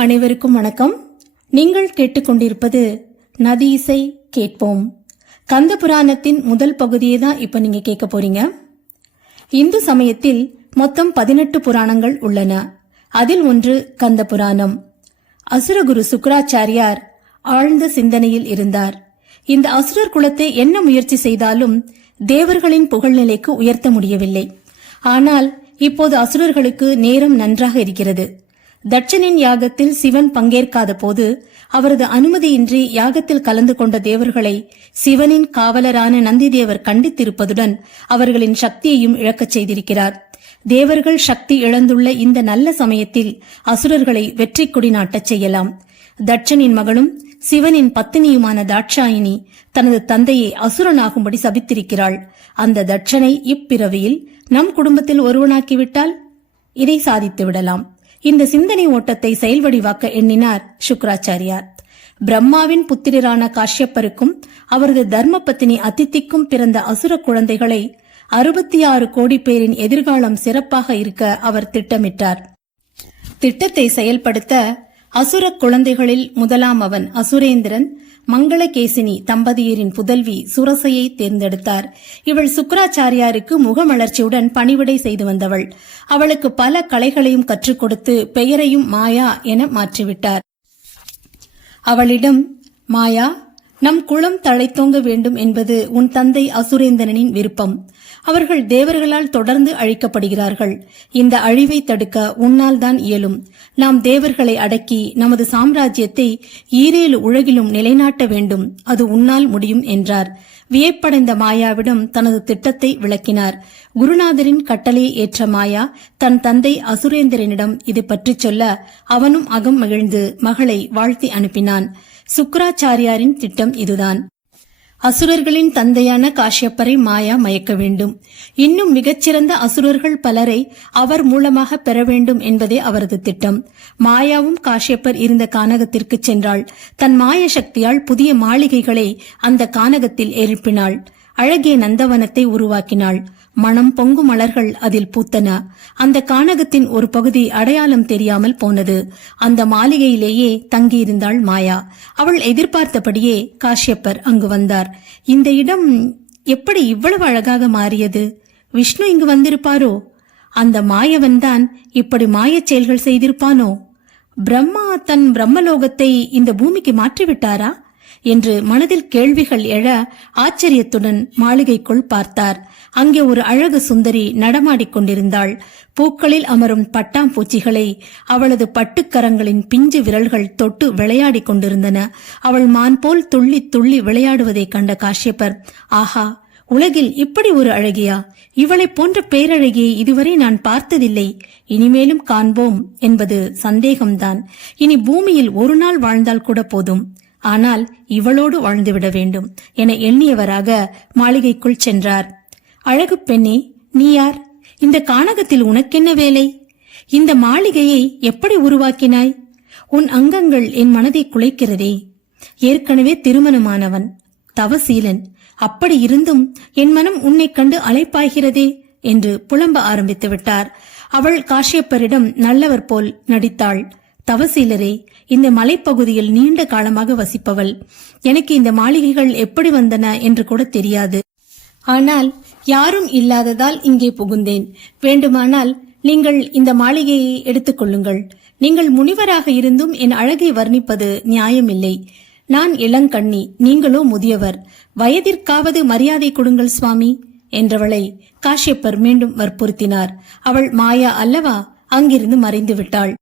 அனைவருக்கும் வணக்கம். நீங்கள் கேட்டுக்கொண்டிருப்பது நதி இசை கேட்போம். கந்த புராணத்தின் முதல் பகுதியை தான் இப்ப நீங்க கேட்க போறீங்க. இந்து சமயத்தில் மொத்தம் பதினெட்டு புராணங்கள் உள்ளன. அதில் ஒன்று கந்த புராணம். அசுரகுரு சுக்கராச்சாரியார் ஆழ்ந்த சிந்தனையில் இருந்தார். இந்த அசுரர் குலத்தை என்ன முயற்சி செய்தாலும் தேவர்களின் புகழ்நிலைக்கு உயர்த்த முடியவில்லை. ஆனால் இப்போது அசுரர்களுக்கு நேரம் நன்றாக இருக்கிறது. தட்சனின் யாகத்தில் சிவன் பங்கேற்காத போது அவரது அனுமதியின்றி யாகத்தில் கலந்து கொண்ட தேவர்களை சிவனின் காவலரான நந்திதேவர் கண்டித்திருப்பதுடன் அவர்களின் சக்தியையும் இழக்கச் செய்திருக்கிறார். தேவர்கள் சக்தி இழந்துள்ள இந்த நல்ல சமயத்தில் அசுரர்களை வெற்றி கொடி நாட்டச் செய்யலாம். தட்சனின் மகளும் சிவனின் பத்தினியுமான தாட்சாயினி தனது தந்தையை அசுரனாகும்படி சபித்திருக்கிறாள். அந்த தட்சனை இப்பிறவியில் நம் குடும்பத்தில் ஒருவனாக்கிவிட்டால் இதை சாதித்து விடலாம். இந்த சிந்தனை ஓட்டத்தை செயல்வடிவாக்க எண்ணினார் சுக்கராச்சாரியார். பிரம்மாவின் புத்திரரான காஷ்யப்பருக்கும் அவரது தர்ம பத்தினி அதித்திக்கும் பிறந்த அசுர குழந்தைகளை அறுபத்தி ஆறு கோடி பேரின் எதிர்காலம் சிறப்பாக இருக்க அவர் திட்டமிட்டார். திட்டத்தை செயல்படுத்த அசுர குழந்தைகளில் முதலாம் அவன் அசுரேந்திரன் மங்களகேசினி தம்பதியரின் புதல்வி சுரசையை தேர்ந்தெடுத்தார். இவள் சுக்கராச்சாரியாருக்கு முகமலர்ச்சியுடன் பணிவிடை செய்து வந்தவள். அவளுக்கு பல கலைகளையும் கற்றுக் கொடுத்து பெயரையும் மாயா என மாற்றிவிட்டார். அவளிடம் மாயா நம் குளம் தழைத்தோங்க வேண்டும் என்பது உன் தந்தை அசுரேந்திரனின் விருப்பம். அவர்கள் தேவர்களால் தொடர்ந்து அழிக்கப்படுகிறார்கள். இந்த அழிவை தடுக்க உன்னால் தான் இயலும். நாம் தேவர்களை அடக்கி நமது சாம்ராஜ்யத்தை ஈரேழு உலகிலும் நிலைநாட்ட வேண்டும். அது உன்னால் முடியும் என்றார். வியப்படைந்த மாயாவிடம் தனது திட்டத்தை விளக்கினார். குருநாதரின் கட்டளையை ஏற்ற மாயா தன் தந்தை அசுரேந்திரனிடம் இது பற்றி சொல்ல அவனும் அகம் மகிழ்ந்து மகளை வாழ்த்தி அனுப்பினான். சுக்கராச்சாரியாரின் திட்டம் இதுதான். அசுரர்களின் தந்தையான காஷ்யப்பரை மாயா மயக்க வேண்டும். இன்னும் மிகச்சிறந்த அசுரர்கள் பலரை அவர் மூலமாக பெற வேண்டும் என்பதே அவரது திட்டம். மாயாவும் காஷ்யப்பர் இருந்த கானகத்திற்கு சென்றாள். தன் மாய சக்தியால் புதிய மாளிகைகளை அந்த கானகத்தில் எழுப்பினாள். அழகிய நந்தவனத்தை உருவாக்கினாள். மனம் பொங்கும் மலர்கள் அதில் பூத்தன. அந்த கானகத்தின் ஒரு பகுதி அடையாளம் தெரியாமல் போனது. அந்த மாளிகையிலேயே தங்கியிருந்தாள் மாயா. அவள் எதிர்பார்த்தபடியே காஷ்யப்பர் அங்கு வந்தார். இந்த இடம் எப்படி இவ்வளவு அழகாக மாறியது? விஷ்ணு இங்கு வந்திருப்பாரோ? அந்த மாயவன்தான் இப்படி மாயச் செயல்கள் செய்திருப்பானோ? பிரம்மா தன் பிரம்மலோகத்தை இந்த பூமிக்கு மாற்றிவிட்டாரா? என்று மனதில் கேள்விகள் எழ ஆச்சரியத்துடன் மாளிகைக்குள் பார்த்தார். அங்கே ஒரு அழகு சுந்தரி நடமாடிக் கொண்டிருந்தாள். பூக்களில் அமரும் பட்டாம்பூச்சிகளை அவளது பட்டுக்கரங்களின் பிஞ்சு விரல்கள் தொட்டு விளையாடிக் கொண்டிருந்தன. அவள் மான் போல் துள்ளி துள்ளி விளையாடுவதைக் கண்ட காஷ்யப்பர் ஆஹா உலகில் இப்படி ஒரு அழகியா? இவளைப் போன்ற பேரழகியை இதுவரை நான் பார்த்ததில்லை. இனிமேலும் காண்போம் என்பது சந்தேகம்தான். இனி பூமியில் ஒரு நாள் வாழ்ந்தால் கூட போதும். ஆனால் இவளோடு வாழ்ந்துவிட வேண்டும் என எண்ணியவராக மாளிகைக்குள் சென்றார். அழகு பெண்ணே நீ யார்? இந்த கானகத்தில் உனக்கென்ன வேலை? இந்த மாளிகையை எப்படி உருவாக்கினாய்? உன் அங்கங்கள் என் மனதை குலைக்கிறதே. ஏற்கனவே திருமணமானவன் தவசீலன். அப்படி இருந்தும் என் மனம் உன்னைக் கண்டு அலைப்பாய்கிறதே என்று புலம்ப ஆரம்பித்து விட்டார். அவள் காஷ்யப்பரிடம் நல்லவர் போல் நடித்தாள். தவசீலரே இந்த மலைப்பகுதியில் நீண்ட காலமாக வசிப்பவள். எனக்கு இந்த மாளிகைகள் எப்படி வந்தன என்று கூட தெரியாது. ஆனால் யாரும் இல்லாததால் இங்கே புகுந்தேன். வேண்டுமானால் நீங்கள் இந்த மாளிகையை எடுத்துக்கொள்ளுங்கள் நீங்கள் முனிவராக இருந்தும் என் அழகை வர்ணிப்பது நியாயமில்லை. நான் இளங்கண்ணி நீங்களோ முதியவர். வயதிற்காவது மரியாதை கொடுங்கள் சுவாமி என்றவளை காஷ்யப்பர் மீண்டும் வற்புறுத்தினார். அவள் மாயா அல்லவா? அங்கிருந்து மறைந்து விட்டாள்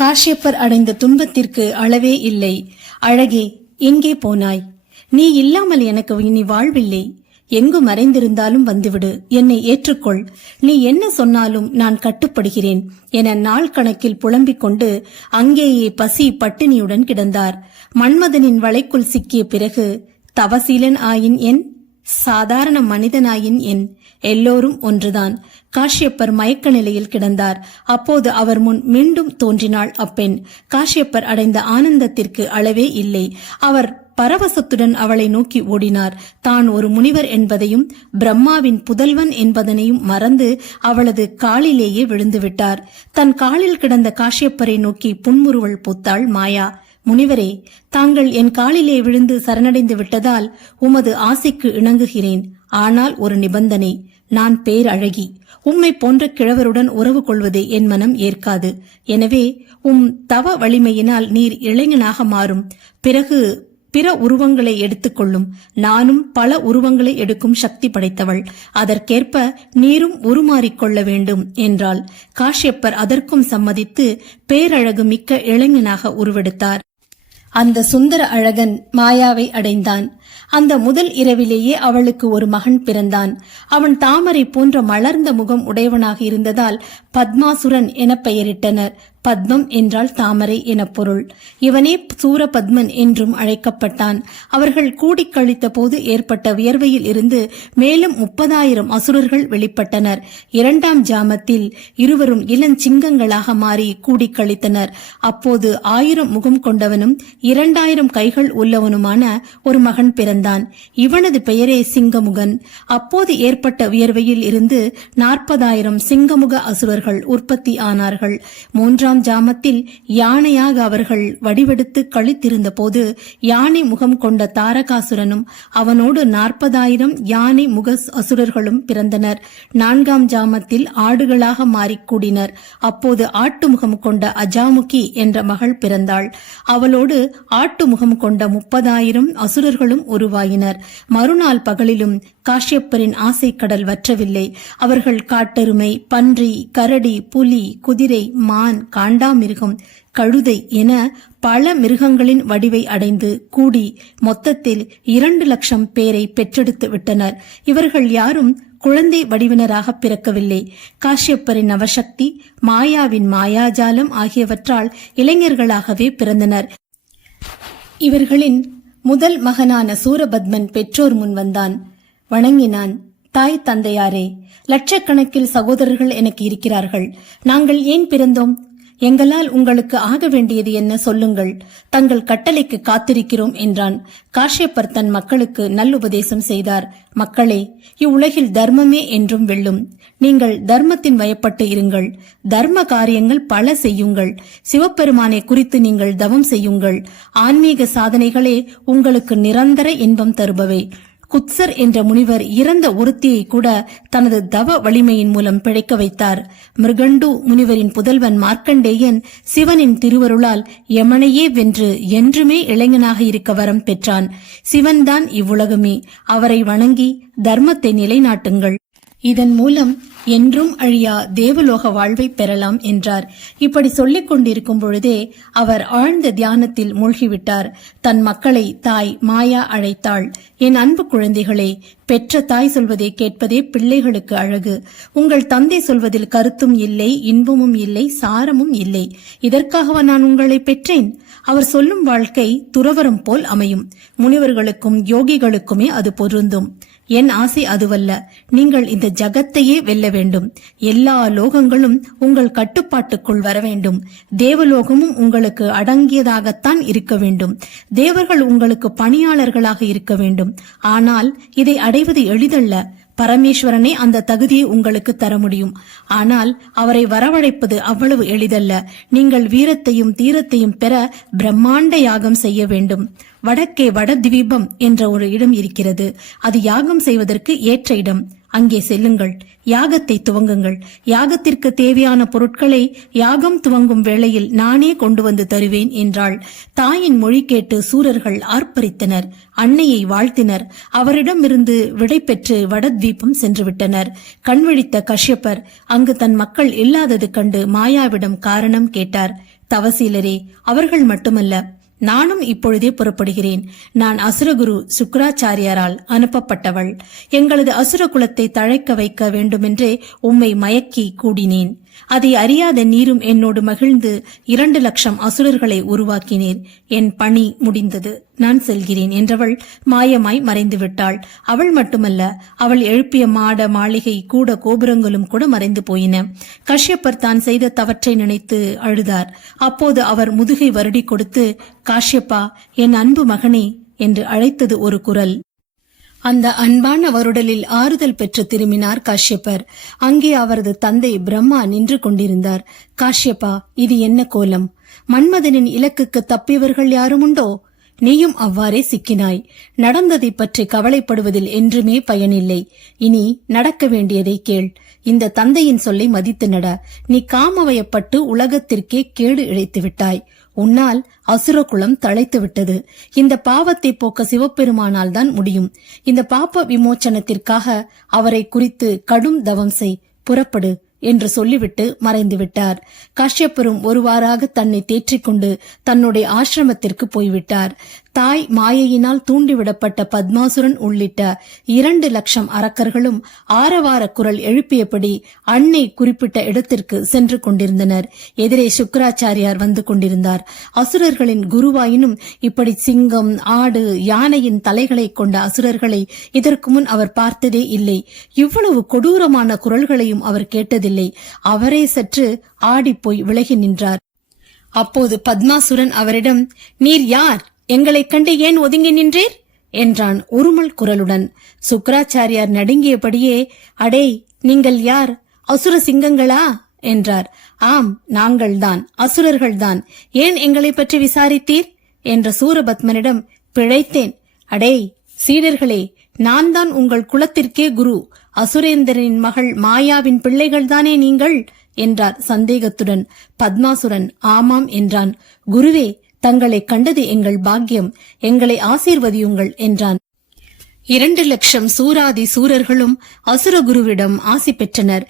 காஷ்யப்பர் அடைந்த துன்பத்திற்கு அளவே இல்லை. அழகே எங்கே போனாய்? நீ இல்லாமல் எனக்கு இனி வாழ்வில்லை. எங்கு மறைந்திருந்தாலும் வந்துவிடு. என்னை ஏற்றுக்கொள். நீ என்ன சொன்னாலும் நான் கட்டுப்படுகிறேன் என நாள் கணக்கில் புலம்பிக் கொண்டு அங்கேயே பசி பட்டினியுடன் கிடந்தார். மன்மதனின் வலைக்குள் சிக்கிய பிறகு தவசீலன் ஆயின் என் சாதாரண மனிதனாயின் என் எல்லோரும் ஒன்றுதான். காஷ்யப்பர் மயக்க நிலையில் கிடந்தார். அப்போது அவர் முன் மீண்டும் தோன்றினாள் அப்பெண். காஷ்யப்பர் அடைந்த ஆனந்தத்திற்கு அளவே இல்லை. அவர் பரவசத்துடன் அவளை நோக்கி ஓடினார். தான் ஒரு முனிவர் என்பதையும் பிரம்மாவின் புதல்வன் என்பதனையும் மறந்து அவளது காலிலேயே விழுந்துவிட்டார். தன் காலில் கிடந்த காஷ்யப்பரை நோக்கி புன்முறுவல் பூத்தாள் மாயா. முனிவரே தாங்கள் என் காலிலே விழுந்து சரணடைந்து விட்டதால் உமது ஆசைக்கு இணங்குகிறேன். ஆனால் ஒரு நிபந்தனை நான் பேரழகி உம்மை போன்ற கிழவருடன் உறவு கொள்வதை என் மனம் ஏற்காது. எனவே உம் தவ வலிமையினால் நீர் இளைஞனாக மாறும். பிறகு பிற உருவங்களை எடுத்துக்கொள்ளும் நானும் பல உருவங்களை எடுக்கும் சக்தி படைத்தவள். அதற்கேற்ப நீரும் உருமாறிக்கொள்ள வேண்டும் என்றாள். காஷ்யப்பர் அதற்கும் சம்மதித்து பேரழகு மிக்க இளைஞனாக உருவெடுத்தார். அந்த சுந்தர அழகன் மாயாவை அடைந்தான். அந்த முதல் இரவிலேயே அவளுக்கு ஒரு மகன் பிறந்தான். அவன் தாமரை போன்ற மலர்ந்த முகம் உடையவனாக இருந்ததால் பத்மாசுரன் என பெயரிட்டனர். பத்மம் என்றால் தாமரை என பொருள். இவனே சூரபத்மன் என்றும் அழைக்கப்பட்டான். அவர்கள் கூடி கழித்த போது ஏற்பட்ட வியர்வையில் இருந்து மேலும் முப்பதாயிரம் அசுரர்கள் வெளிப்பட்டனர். இரண்டாம் ஜாமத்தில் இருவரும் இளஞ்சிங்கங்களாக மாறி கூடி கழித்தனர். அப்போது ஆயிரம் முகம் கொண்டவனும் இரண்டாயிரம் கைகள் உள்ளவனுமான ஒரு மகன் பிறந்தான். இவனது பெயரே சிங்கமுகன். அப்போது ஏற்பட்ட வியர்வையில் இருந்து நாற்பதாயிரம் சிங்கமுக அசுரர்கள் உற்பத்தி ஆனார்கள். மூன்றாம் ஜாமத்தில் யானையாக அவர்கள் வடிவெடுத்து கழித்திருந்த போது யானை முகம் கொண்ட தாரகாசுரனும் அவனோடு நாற்பதாயிரம் யானை முக அசுரர்களும் பிறந்தனர். நான்காம் ஜாமத்தில் ஆடுகளாக மாறிக்கூடினர் அப்போது ஆட்டு முகம் கொண்ட அஜாமுகி என்ற மகள் பிறந்தாள். அவளோடு ஆட்டு முகம் கொண்ட முப்பதாயிரம் அசுரர்களும் உருவாயினர். மறுநாள் பகலிலும் காஷ்யப்பரின் ஆசை கடல் வற்றவில்லை. அவர்கள் காட்டெருமை பன்றி கரடி புலி குதிரை மான் காண்டாமிருகம் கழுதை என பல மிருகங்களின் வடிவை அடைந்து கூடி மொத்தத்தில் இரண்டு லட்சம் பேரை பெற்றெடுத்து விட்டனர். இவர்கள் யாரும் குழந்தை வடிவினராக பிறக்கவில்லை. காஷ்யப்பரின் நவசக்தி மாயாவின் மாயாஜாலம் ஆகியவற்றால் இளைஞர்களாகவே பிறந்தனர். இவர்களின் முதல் மகனான சூரபத்மன் பெற்றோர் முன் வந்தான். வணங்கினான் தாய் தந்தையாரே லட்சக்கணக்கில் சகோதரர்கள் எனக்கு இருக்கிறார்கள். நாங்கள் ஏன் பிறந்தோம்? எங்களால் உங்களுக்கு ஆக வேண்டியது என்ன சொல்லுங்கள். தங்கள் கட்டளைக்கு காத்திருக்கிறோம் என்றான். காஷ்யப்பர் தன் மக்களுக்கு நல்லுபதேசம் செய்தார். மக்களே இவ்வுலகில் தர்மமே என்றும் வெல்லும். நீங்கள் தர்மத்தின் வயப்பட்டு இருங்கள். தர்ம காரியங்கள் பல செய்யுங்கள். சிவபெருமானை குறித்து நீங்கள் தவம் செய்யுங்கள். ஆன்மீக சாதனைகளே உங்களுக்கு நிரந்தர இன்பம் தருபவை. குத்சர் என்ற முனிவர் இறந்த ஒருத்தியை கூட தனது தவ வலிமையின் மூலம் பிழைக்க வைத்தார். மிருகண்டு முனிவரின் புதல்வன் மார்க்கண்டேயன் சிவனின் திருவருளால் யமனையே வென்று என்றுமே இளைஞனாக இருக்க வரம் பெற்றான். சிவன்தான் இவ்வுலகமே. அவரை வணங்கி தர்மத்தை நிலைநாட்டுங்கள். இதன் மூலம் என்றும் அழியா தேவலோக வாழ்வை பெறலாம் என்றார். இப்படி சொல்லிக் கொண்டிருக்கும் பொழுதே அவர் ஆழ்ந்த தியானத்தில் மூழ்கிவிட்டார். தன் மக்களை தாய் மாயா அழைத்தாள். என் அன்பு குழந்தைகளே பெற்ற தாய் சொல்வதை கேட்பதே பிள்ளைகளுக்கு அழகு. உங்கள் தந்தை சொல்வதில் கருத்தும் இல்லை இன்பமும் இல்லை சாரமும் இல்லை. இதற்காகவா நான் உங்களை பெற்றேன்? அவர் சொல்லும் வாழ்க்கை துறவரம் போல் அமையும். முனிவர்களுக்கும் யோகிகளுக்குமே அது பொருந்தும். என் ஆசை அதுவல்ல. நீங்கள் இந்த ஜகத்தையே வெல்ல வேண்டும். எல்லா லோகங்களும் உங்கள் கட்டுப்பாட்டுக்குள் வர வேண்டும். தேவலோகமும் உங்களுக்கு அடங்கியதாகத்தான் இருக்க வேண்டும். தேவர்கள் உங்களுக்கு பணியாளர்களாக இருக்க வேண்டும். ஆனால் இதை அடைவது எளிதல்ல. பரமேஸ்வரனே அந்த தகுதியை உங்களுக்கு தர முடியும். ஆனால் அவரை வரவழைப்பது அவ்வளவு எளிதல்ல. நீங்கள் வீரத்தையும் தீரத்தையும் பெற பிரம்மாண்ட யாகம் செய்ய வேண்டும். வடக்கே வடத்வீபம் என்ற ஒரு இடம் இருக்கிறது. அது யாகம் செய்வதற்கு ஏற்ற இடம். அங்கே செல்லுங்கள் யாகத்தை துவங்குங்கள். யாகத்திற்கு தேவையான பொருட்களை யாகம் துவங்கும் வேளையில் நானே கொண்டு வந்து தருவேன் என்றாள். தாயின் மொழி கேட்டு சூரர்கள் ஆர்ப்பரித்தனர் அன்னையை வாழ்த்தினர். அவரிடமிருந்து விடை பெற்று வடத்வீபம் சென்றுவிட்டனர். கண்விழித்த கஷ்யப்பர் அங்கு தன் மக்கள் இல்லாதது கண்டு மாயாவிடம் காரணம் கேட்டார். தவசீலரே அவர்கள் மட்டுமல்ல நானும் இப்பொழுதே புறப்படுகிறேன். நான் அசுரகுரு சுக்கராச்சாரியாரால் அனுப்பப்பட்டவள். எங்களது அசுர குலத்தை தழைக்க வைக்க வேண்டுமென்றே உம்மை மயக்கி கூடினேன். அதை அறியாத நீரும் என்னோடு மகிழ்ந்து இரண்டு லட்சம் அசுரர்களை உருவாக்கினீர் என் பணி முடிந்தது. நான் செல்கிறேன் என்றவள் மாயமாய் மறைந்து விட்டாள் அவள் மட்டுமல்ல அவள் எழுப்பிய மாட மாளிகை கூட கோபுரங்களும் கூட மறைந்து போயின. கஷ்யப்பர் தான் செய்த தவற்றை நினைத்து அழுதார். அப்போது அவர் முதுகை வருடி கொடுத்து காஷ்யப்பா என் அன்பு மகனே என்று அழைத்தது ஒரு குரல். அந்த அன்பான வருடலில் ஆறுதல் பெற்று திரும்பினார் காஷ்யப்பர். அங்கே அவரது தந்தை பிரம்மா நின்று கொண்டிருந்தார். காஷ்யப்பா இது என்ன கோலம்? மன்மதனின் இலக்குக்கு தப்பியவர்கள் யாரும் உண்டோ நீயும் அவ்வாறே சிக்கினாய். நடந்ததை பற்றி கவலைப்படுவதில் என்றுமே பயனில்லை. இனி நடக்க வேண்டியதை கேள். இந்த தந்தையின் சொல்லை மதித்து நட. நீ காமவயப்பட்டு உலகத்திற்கே கேடு இழைத்து விட்டாய் உன்னால் அசுரகுலம் தழைத்து விட்டது. இந்த பாவத்தை போக்க சிவபெருமானால் தான் முடியும். இந்த பாப்ப விமோச்சனத்திற்காக அவரை குறித்து கடும் தவம் செய் புறப்படு என்று சொல்லிவிட்டு மறைந்து விட்டார். காஷ்யப்பரும் ஒருவாறாக தன்னை தேற்றிக்கொண்டு தன்னுடைய ஆசிரமத்திற்கு போய்விட்டார். தாய் மாயையினால் தூண்டிவிடப்பட்ட பத்மாசுரன் உள்ளிட்ட இரண்டு லட்சம் அரக்கர்களும் ஆரவார குரல் எழுப்பியபடி அன்னை குறிப்பிட்ட இடத்திற்கு சென்று கொண்டிருந்தனர். எதிரே சுக்கராச்சாரியார் வந்து கொண்டிருந்தார். அசுரர்களின் குருவாயினும் இப்படி சிங்கம் ஆடு யானையின் தலைகளை கொண்ட அசுரர்களை இதற்கு முன் அவர் பார்த்ததே இல்லை. இவ்வளவு கொடூரமான குரல்களையும் அவர் கேட்டதில்லை. அவரே சற்று ஆடிப்போய் விலகி நின்றார். அப்போது பத்மாசுரன் அவரிடம் நீர் யார்? எங்களைக் கண்டு ஏன் ஒதுங்கி நின்றீர்? என்றான் உருமல் குரலுடன். சுக்கராச்சாரியார் நடுங்கியபடியே அடே நீங்கள் யார்? அசுர சிங்கங்களா? என்றார். ஆம் நாங்கள்தான் அசுரர்கள்தான். ஏன் எங்களை பற்றி விசாரித்தீர்? என்ற சூரபத்மனிடம் பிழைத்தேன். அடே சீடர்களே நான் தான் உங்கள் குலத்திற்கே குரு. அசுரேந்திரனின் மகள் மாயாவின் பிள்ளைகள்தானே நீங்கள்? என்றார் சந்தேகத்துடன். பத்மாசுரன் ஆமாம் என்றான். குருவே தங்களை கண்டது எங்கள் பாக்கியம். எங்களை ஆசீர்வதியுங்கள் என்றான். இரண்டு லட்சம் சூராதி சூரர்களும் அசுரகுருவிடம் ஆசி பெற்றனர்.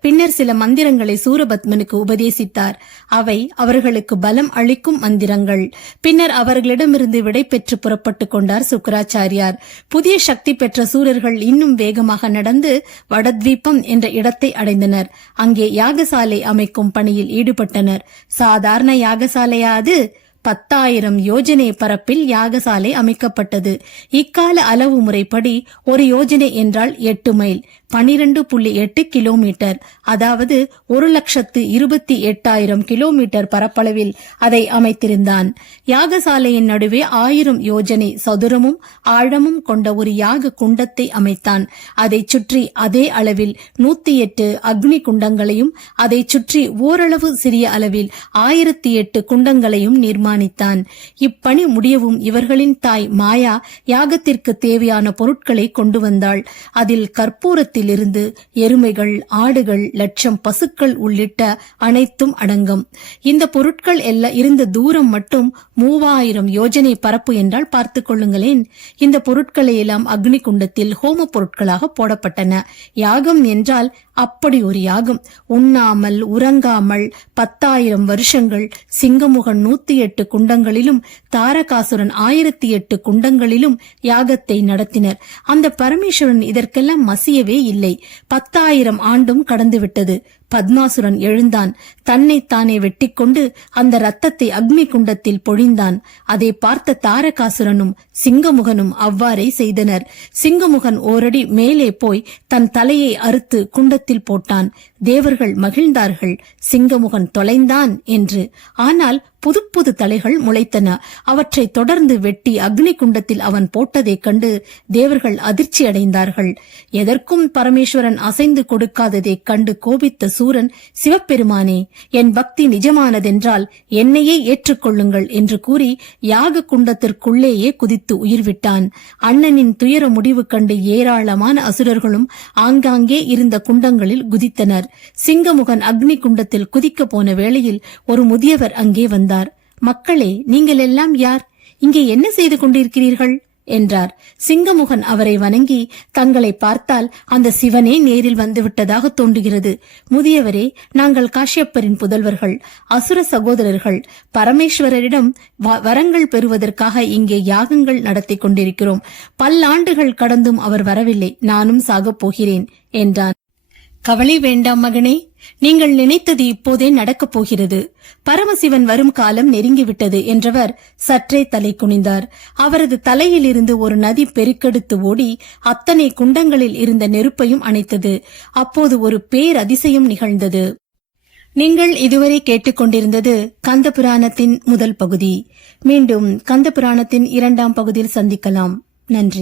பின்னர் சில மந்திரங்களை சூரபத்மனுக்கு உபதேசித்தார். அவை அவர்களுக்கு பலம் அளிக்கும் மந்திரங்கள். பின்னர் அவர்களிடமிருந்து விடை பெற்று புறப்பட்டுக் கொண்டார் சுக்கராச்சாரியார். புதிய சக்தி பெற்ற சூரர்கள் இன்னும் வேகமாக நடந்து வடத்வீபம் என்ற இடத்தை அடைந்தனர். அங்கே யாகசாலை அமைக்கும் பணியில் ஈடுபட்டனர். சாதாரண யாகசாலையா அது? பத்தாயிரம் யோஜனை பரப்பில் யாகசாலை அமைக்கப்பட்டது. இக்கால அளவு முறைப்படி ஒரு யோஜனை என்றால் எட்டு மைல் பனிரெண்டு புள்ளி எட்டு கிலோமீட்டர் அதாவது ஒரு லட்சத்து இருபத்தி எட்டாயிரம் கிலோமீட்டர் பரப்பளவில் அதை அமைத்திருந்தான். யாகசாலையின் நடுவே ஆயிரம் யோஜனை சதுரமும் ஆழமும் கொண்ட ஒரு யாக குண்டத்தை அமைத்தான். அதைச் சுற்றி அதே அளவில் நூத்தி எட்டு அக்னி குண்டங்களையும் அதைச் சுற்றி ஓரளவு சிறிய அளவில் ஆயிரத்தி எட்டு குண்டங்களையும் நிர்மாணம் தீர்மானித்தான் இப்பணி முடியவும் இவர்களின் தாய் மாயா யாகத்திற்கு தேவையான பொருட்களை கொண்டு வந்தாள். அதில் கற்பூரத்திலிருந்து எருமைகள் ஆடுகள் லட்சம் பசுக்கள் உள்ளிட்ட அனைத்தும் அடங்கும். இந்த பொருட்கள் எல்லாம் இருந்த தூரம் மட்டும் மூவாயிரம் யோஜனை பரப்பு என்றால் பார்த்துக் கொள்ளுங்களேன். இந்த பொருட்களை எல்லாம் அக்னி குண்டத்தில் ஹோம பொருட்களாக போடப்பட்டன. யாகம் என்றால் அப்படி ஒரு யாகம். உண்ணாமல் உறங்காமல் பத்தாயிரம் வருஷங்கள் சிங்கமுகன் நூத்தி எட்டு குண்டங்களிலும் தாரகாசுரன் ஆயிரத்தி எட்டு குண்டங்களிலும் யாகத்தை நடத்தினர். அந்த பரமேஸ்வரன் இதற்கெல்லாம் மசியவே இல்லை. பத்தாயிரம் ஆண்டும் கடந்துவிட்டது. பத்மாசுரன் எழுந்தான். தன்னைத்தானே வெட்டிக்கொண்டு அந்த ரத்தத்தை அக்னி குண்டத்தில் பொழிந்தான். அதை பார்த்த தாரகாசுரனும் சிங்கமுகனும் அவ்வாறே செய்தனர். சிங்கமுகன் ஓரடி மேலே போய் தன் தலையை அறுத்து குண்டத்தில் போட்டான். தேவர்கள் மகிழ்ந்தார்கள். சிங்கமுகன் தொலைந்தான் என்று. ஆனால் புதுப்புது தலைகள் முளைத்தன. அவற்றை தொடர்ந்து வெட்டி அக்னி குண்டத்தில் அவன் போட்டதைக் கண்டு தேவர்கள் அதிர்ச்சி அடைந்தார்கள் எதற்கும் பரமேஸ்வரன் அசைந்து கொடுக்காததைக் கண்டு கோபித்த சூரன் சிவபெருமானே என் பக்தி நிஜமானதென்றால் என்னையே ஏற்றுக்கொள்ளுங்கள் என்று கூறி யாக குண்டத்திற்குள்ளேயே குதித்து உயிர்விட்டான். அண்ணனின் துயர முடிவு கண்டு ஏராளமான அசுரர்களும் ஆங்காங்கே இருந்த குண்டங்களில் குதித்தனர். சிங்கமுகன் அக்னி குண்டத்தில் குதிக்கப் போன வேளையில் ஒரு முதியவர் அங்கே வந்தார். மக்களே நீங்கள் எல்லாம் யார்? இங்கே என்ன செய்து கொண்டிருக்கிறீர்கள்? என்றார். சிங்கமுகன் அவரை வணங்கி தங்களை பார்த்தால் அந்த சிவனே நேரில் வந்துவிட்டதாக தோன்றுகிறது. முதியவரே நாங்கள் காஷ்யப்பரின் புதல்வர்கள் அசுர சகோதரர்கள் பரமேஸ்வரரிடம் வ- வரங்கள் பெறுவதற்காக இங்கே யாகங்கள் நடத்தி கொண்டிருக்கிறோம். பல்லாண்டுகள் கடந்தும் அவர் வரவில்லை. நானும் சாகப் போகிறேன் என்றான். கவலை வேண்டாம் மகனே நீங்கள் நினைத்தது இப்போதே நடக்கப் போகிறது. பரமசிவன் வரும் காலம் நெருங்கிவிட்டது என்றவர் சற்றே தலை குனிந்தார். அவரது தலையிலிருந்து ஒரு நதி பெருக்கெடுத்து ஓடி அத்தனை குண்டங்களில் இருந்த நெருப்பையும் அணைத்தது. அப்போது ஒரு பேரதிசயம் நிகழ்ந்தது. நீங்கள் இதுவரை கேட்டுக்கொண்டிருந்தது கந்த புராணத்தின் முதல் பகுதி. மீண்டும் கந்த புராணத்தின் இரண்டாம் பகுதியில் சந்திக்கலாம். நன்றி.